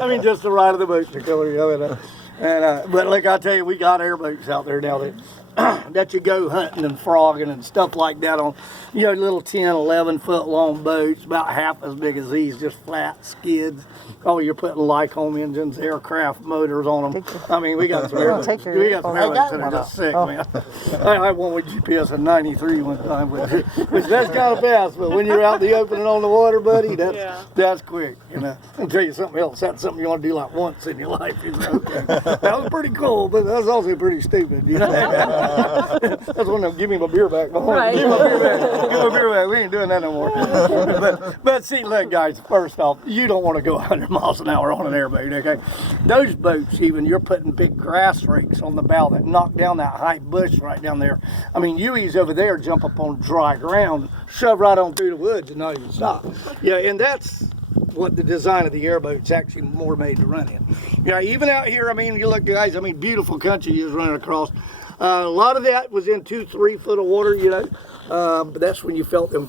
I mean, just the ride of the boat, the color, you know. But like I tell you, we got airboats out there now that that you go hunting and frogging and stuff like that on, you know, little 10, 11-foot long boats, about half as big as these, just flat skids. Oh, you're putting Lycombe engines, aircraft motors on them. I mean, we got some airboats. We got some airboats that are just sick, man. I had one with GPS in '93 one time, which that's kind of fast. But when you're out in the open and on the water, buddy, that's quick. You know, I'll tell you something else. That's something you want to do like once in your life. You know? Okay. That was pretty cool, but that was also pretty stupid. You know, that's when they give me my beer back. Right. Give me my beer back. Give me my beer back. We ain't doing that no more. But see, look, guys. First off, you don't want to go 100 miles an hour on an airboat, okay? Those boats, even, you're putting big grass rakes on the bow that knock down that high bush right down there. I mean, Hueys over there jump up on dry ground, shove right on through the woods and not even stop. Yeah, and that's what the design of the airboat's actually more made to run in. Yeah, even out here, I mean, you look, guys, I mean, beautiful country you was running across. A lot of that was in 2-3 foot of water, you know, but that's when you felt them